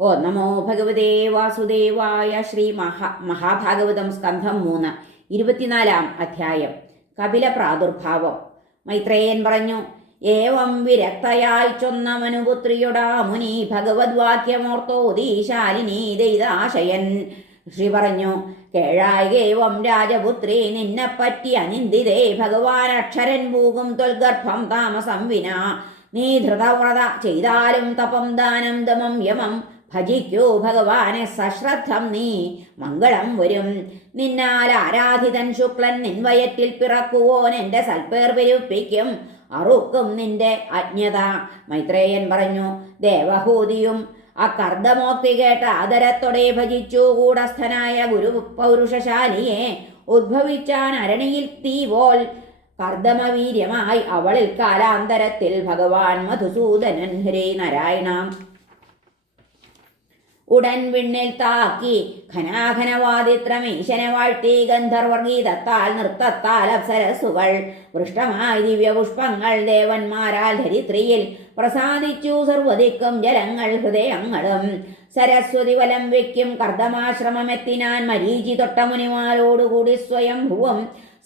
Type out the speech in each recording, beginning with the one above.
ഓ നമോ ഭഗവതേ വാസുദേവായ ശ്രീ മഹാ മഹാഭാഗവതം സ്കന്ധം മൂന്ന് ഇരുപത്തിനാലാം അധ്യായം. കപില പ്രാദുർഭാവം. മൈത്രേയൻ പറഞ്ഞു ഏവം വിരക്തയായി ചൊന്ന മനുപുത്രിയൊടാ മുനി ഭഗവദ്വാക്യമോർത്തോദീശാലിനി ദൈതാശയൻ. ശ്രീ പറഞ്ഞു കേഴായകേവം രാജപുത്രി നിന്നെപ്പറ്റി അനിന്ദിതേ ഭഗവാൻ അക്ഷരൻ പൂകും തൊൽഗർഭം താമസം വിനാ. നീ ധൃതവ്രത ചെയ്താലും തപം ദാനം ദമം യമം. ഭജിക്കൂ ഭഗവാനെ സശ്രദ്ധം നീ. മംഗളം വരും. നിന്നാൽ ആരാധിതൻ ശുക്ലൻ നിൻവയറ്റിൽ പിറക്കുവോൻ എന്റെ സൽപ്പേർ പെരുപ്പിക്കും അറുക്കും നിന്റെ അജ്ഞത. മൈത്രേയൻ പറഞ്ഞു ദേവഹൂതിയും ആ കർദ്ദമോക്തി കേട്ട ആദരത്തോടെ ഭജിച്ചു കൂടസ്ഥനായ ഗുരു പൗരുഷശാലിയെ ഉദ്ഭവിച്ചാൻ അരണിയിൽ തീ പോൽ കർദ്ദമവീര്യമായി അവളിൽ കാലാന്തരത്തിൽ ഭഗവാൻ മധുസൂദനൻ ഹരേ നാരായണ. ഉടൻ വിണ്ണിൽ താക്കി. ഘനാഘനവാദിത്രമീശനെ വാഴ്ത്തി ഗന്ധർവർഗീതത്താൽ നൃത്തത്താൽ അപ്സരസുകൾ. വൃഷ്ടമായി ദിവ്യപുഷ്പങ്ങൾ ദേവന്മാരാൽ ധരിത്രിയിൽ പ്രസാദിച്ചു സർവദിക്കും ജലങ്ങൾ ഹൃദയങ്ങളും. സരസ്വതി വലം വയ്ക്കും കർദ്ദമാശ്രമമെത്തിനാൻ മരീചി തൊട്ടമുനിമാരോടുകൂടി സ്വയം ഭുവം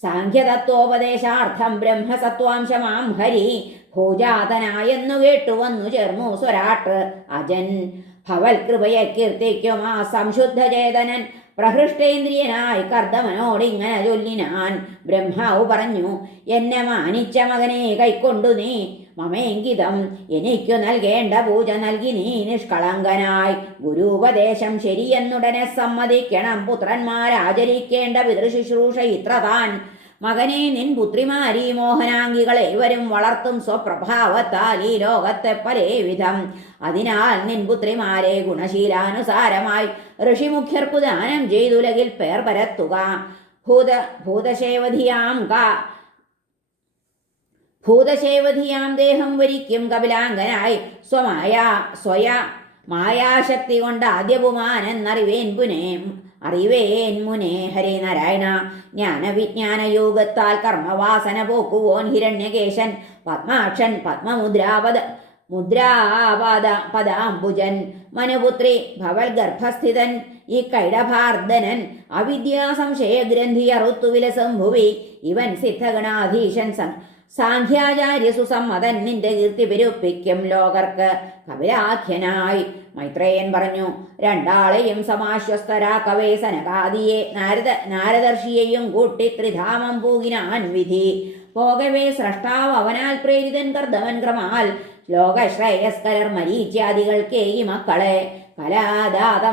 സാഖ്യതത്വോപദേശാർത്ഥം ബ്രഹ്മസത്വാംശമാം ഹരി. ഭൂജാതനായെന്നു കേട്ടു വന്നു ചേർന്നു സ്വരാട്ട്. അജൻ ഭവൽ കൃപയെ കീർത്തിക്കും. ആ സംശുദ്ധചേതനൻ പ്രഹൃഷ്ടേന്ദ്രിയനായി കർദ്ദമനോടിങ്ങനെ ചൊല്ലിനാൻ ബ്രഹ്മാവ് പറഞ്ഞു എന്നെ മാനിച്ച മകനെ കൈക്കൊണ്ടു നീ മമേങ്കിതം. എനിക്കു നൽകേണ്ട പൂജ നൽകി നീ നിഷ്കളങ്കനായി. ഗുരുപദേശം ശരിയെന്നുടനെ സമ്മതിക്കണം. പുത്രന്മാരാചരിക്കേണ്ട പിതൃശുശ്രൂഷ ഇത്ര താൻ മകനെ നിൻ പുത്രിമാരി മോഹനാംഗികളെ ഇവരും വളർത്തും സ്വപ്രഭാവത്താൽ ഈ ലോകത്തെ പലേ വിധം അതിനാൽ നിൻ പുത്രിമാരെ ഗുണശീലാനുസാരമായി ഋഷിമുഖ്യർക്കു ദാനം ചെയ്തുലകിൽ പേർ പരത്തുക. ഭൂത ഭൂതശേവധിയാം കാ ഭൂതശേവധിയാം ദേഹം വരിക്കും കപിലാംഗനായി സ്വമായ സ്വയ മായാശക്തി കൊണ്ട് ആദ്യപുമാനെന്നറിവേൻ പുനേ അറിവേൻ മുനേ. ഹരേ നാരായണ. ജ്ഞാനവിജ്ഞാനയോഗത്താൽ കർമ്മവാസന പോക്കുവോൻ ഹിരണ്യകേശൻ. പത്മാക്ഷൻ പത്മമുദ്രാപദ മുദ്രാപാദ പദാംബുജൻ. മനുപുത്രി ഭവൽ ഗർഭസ്ഥിതൻ ഈ കൈടഭാർദ്ദനൻ അവിദ്യാ സംശയഗ്രന്ഥി അറുത്തുവിലസംഭുവി ഇവൻ സിദ്ധഗണാധീശൻ സം സാഖ്യാചാര്യ സുസമ്മതൻ നിന്റെ കീർത്തി പെരുപ്പിക്കും ലോകർക്ക്. കപിലാഖ്യനായി മൈത്രേയൻ പറഞ്ഞു രണ്ടാളെയും സമാശ്വസ്തരാക്കവേ സനകാദിയെ നാരദ നാരദർഷിയെയും കൂട്ടി ത്രിധാമം പൂകിനാൻ വിധി. പോകവേ സ്രഷ്ടാവ് അവനാൽ പ്രേരിതൻ കർദ്ദവൻ ക്രമാൽ. ലോകശ്രേയസ്കരർ മരീച്യാദികൾക്കേ ഈ മക്കളെ കലാദാത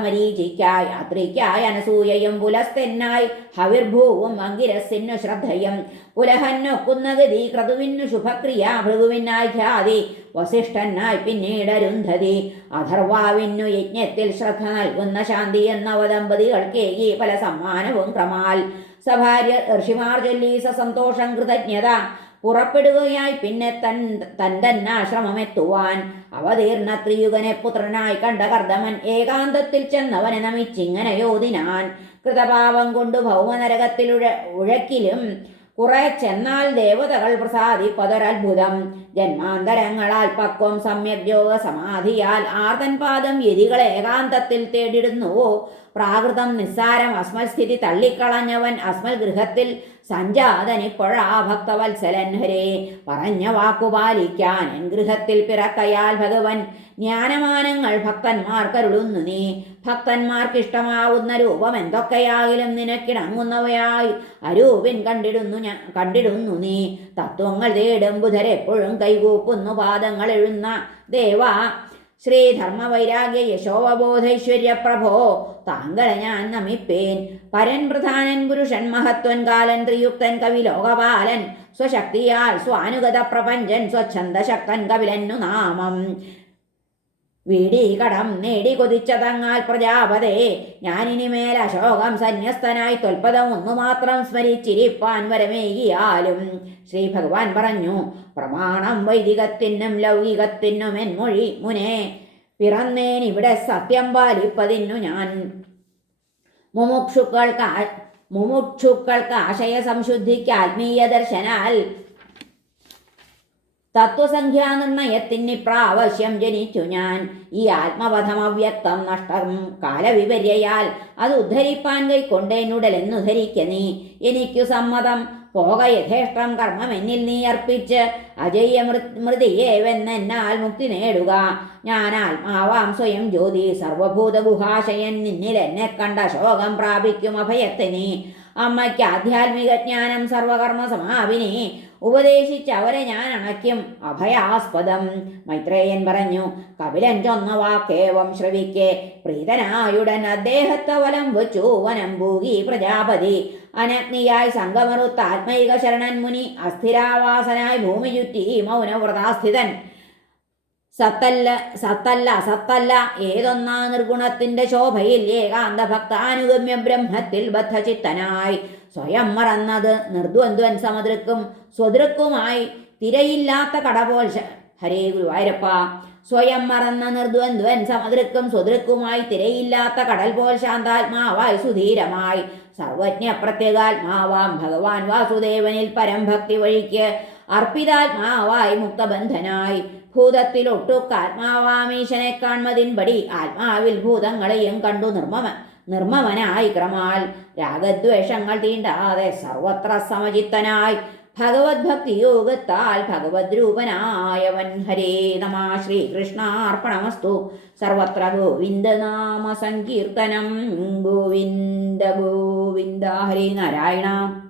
അത്രിക്കായി അനസൂയയും പുലസ്തെന്നായി ഹവിർഭൂവും അങ്കിരസിന്നു ശ്രദ്ധയും. പുലഹന്നൊക്കുന്നഗതി ക്രതുവിന്നു ശുഭക്രിയ ഭൃഗുവിനായി ഖ്യാതി വസിഷ്ഠനായി പിന്നീട് അരുന്ധതി അഥർവാവിന്നു യജ്ഞത്തിൽ ശ്രദ്ധ നൽകുന്ന ശാന്തി എന്ന ദമ്പതികൾക്ക് ഈ പല സമ്മാനവും ക്രമാൽ. സഭാര്യ ഋഷിമാർ ചൊല്ലി സന്തോഷം കൃതജ്ഞത. പുറപ്പെടുകയായി. പിന്നെ തൻ തൻ തന്നാശ്രമമെത്തുവാൻ അവതീർണ ത്രിയുഗനെ പുത്രനായി കണ്ട കർദമൻ ഏകാന്തത്തിൽ ചെന്നവനെ നമിച്ചിങ്ങനെ യോതിനാൻ കൃതഭാവം കൊണ്ട് ഭൗമനരകത്തിൽ ഉഴ ഉഴക്കിലും കുറെ ചെന്നാൽ ദേവതകൾ പ്രസാദിപ്പതൊരത്ഭുതം ജന്മാന്തരങ്ങളാൽ പക്വം സമ്യക് യോഗ സമാധിയാൽ ആർത്തൻ പാദം യതികൾ ഏകാന്തത്തിൽ തേടിടുന്നുവോ. പ്രാകൃതം നിസ്സാരം അസ്മൽസ്ഥിതി തള്ളിക്കളഞ്ഞവൻ അസ്മൽ ഗൃഹത്തിൽ സഞ്ജാതനിപ്പോഴാ ഭക്തവത്സലൻ ഹരേ പറഞ്ഞ വാക്കു പാലിക്കാൻ എൻ ഗൃഹത്തിൽ പിറക്കയാൽ ഭഗവൻ. ജ്ഞാനമാനങ്ങൾ ഭക്തന്മാർക്കരുളുന്നു നീ. ഭക്തന്മാർക്കിഷ്ടമാവുന്ന രൂപം എന്തൊക്കെയായാലും നിനക്കിണങ്ങുന്നവയായി അരൂപിൻ കണ്ടിടുന്നു ഞാൻ കണ്ടിടുന്നു നീ. തത്വങ്ങൾ തേടും ബുധരെപ്പോഴും കൈകൂപ്പുന്നു പാദങ്ങൾ എഴുന്ന ദേവാ. ശ്രീധർമ്മ വൈരാഗ്യ യശോവബോധൈശ്വര്യ പ്രഭോ താങ്കളെ ഞാൻ നമിപ്പേൻ. പരൻ പ്രധാനൻ പുരുഷൻ മഹത്വൻ കാലൻ ത്രിയുക്തൻ കവി ലോകപാലൻ. സ്വശക്തിയാൽ സ്വാനുഗത പ്രപഞ്ചൻ സ്വച്ഛന്ദശക്തൻ കവിലന്നു നാമം. വീടി കടം നേടി കൊതിച്ചതങ്ങാൽ പ്രജാപതേ. ഞാനിനിമേൽ അശോകം സന്യസ്തനായി തൊൽപദം ഒന്നു മാത്രം സ്മരിച്ചിരിപ്പാൻ വരമേകിയാലും ശ്രീ ഭഗവാൻ പറഞ്ഞു പ്രമാണം വൈദികത്തിനും ലൗകികത്തിനും എന്മൊഴി മുനെ പിറന്നേൻ ഇവിടെ സത്യം പാലിപ്പതിന്നു ഞാൻ. മുമുക്ഷുക്കൾക്ക് മുമുക്ഷുക്കൾക്ക് ആശയ സംശുദ്ധിക്ക് ആത്മീയ ദർശനാൽ തത്വസംഖ്യാനിർണയത്തിന് പ്രാവശ്യം ജനിച്ചു ഞാൻ. ഈ ആത്മപഥം അവ്യക്തം നഷ്ടം കാലവിപര്യയാൽ അത് ഉദ്ധരിപ്പാൻ കൈക്കൊണ്ടേനുടലെന്നുദ്ധരിക്ക നീ. എനിക്കു സമ്മതം. പോക യഥേഷ്ടം കർമ്മം എന്നിൽ നീ അർപ്പിച്ച് അജയ്യ മൃതിയേവെന്നാൽ മുക്തി നേടുക. ഞാൻ ആത്മാവാം സ്വയം ജ്യോതി സർവഭൂതഗുഹാശയൻ നിന്നിൽ എന്നെ കണ്ട ശോകം പ്രാപിക്കും അഭയത്തിനി അമ്മയ്ക്ക് ആധ്യാത്മിക ജ്ഞാനം സർവകർമ്മ സമാപിനെ ഉപദേശിച്ച് അവരെ ഞാൻ അണയ്ക്കും. അഭയാസ്പദം. മൈത്രേയൻ പറഞ്ഞു കപിലൻ ചൊന്ന വാക്കേവം ശ്രവിക്കെ പ്രീതനായുടൻ അദ്ദേഹത്തെ വലം വച്ചു വനം ഭൂകി പ്രജാപതി. അനഗ്നിയായി സംഗമറുത്ത ആത്മൈക ശരണൻ മുനി അസ്ഥിരാവാസനായി ഭൂമി ചുറ്റി മൗനവ്രതാസ്ഥിതൻ. സത്തല്ല സത്തല്ല സത്തല്ല. ഏതൊന്നാ നിർഗുണത്തിന്റെ ശോഭയിൽ ഏകാന്ത ഭക്താനുഗമ്യ ബ്രഹ്മത്തിൽ ബദ്ധചിത്തനായി. സ്വയം മറന്നത് നിർദ്വന്ദ്വൻ സമതൃക്കും സ്വതൃക്കുമായി തിരയില്ലാത്ത കടപോൽ ഹരേ ഗുരുവായൂരപ്പ. സ്വയം മറന്ന നിർദ്വന്ദ്വൻ സമതൃക്കും സ്വതൃക്കുമായി തിരയില്ലാത്ത കടൽ പോൽ ശാന്താത്മാവായി സുധീരമായി. സർവജ്ഞ പ്രത്യേകാത്മാവാം ഭഗവാൻ വാസുദേവനിൽ പരംഭക്തി വഴിക്ക് അർപ്പിതാത്മാവായി മുക്തബന്ധനായി. ഭൂതത്തിൽ ഒട്ടുക്കാത്മാവാമീശനെ കാൺമതിൻപടി ആത്മാവിൽ ഭൂതങ്ങളെയും കണ്ടു നിർമ്മമ നിർമ്മമനായി ക്രമാൽ. രാഗദ്വേഷങ്ങൾ തീണ്ടാതെ സർവത്ര സമചിത്തനായി. ഭഗവത് ഭക്തിയോഗത്താൽ ഭഗവത് രൂപനായവൻ. ഹരേ നമ. ശ്രീകൃഷ്ണാർപ്പണമസ്തു സർവത്ര ഗോവിന്ദ നാമ സങ്കീർത്തനം. ഗോവിന്ദ ഗോവിന്ദ. ഹരേ നാരായണ.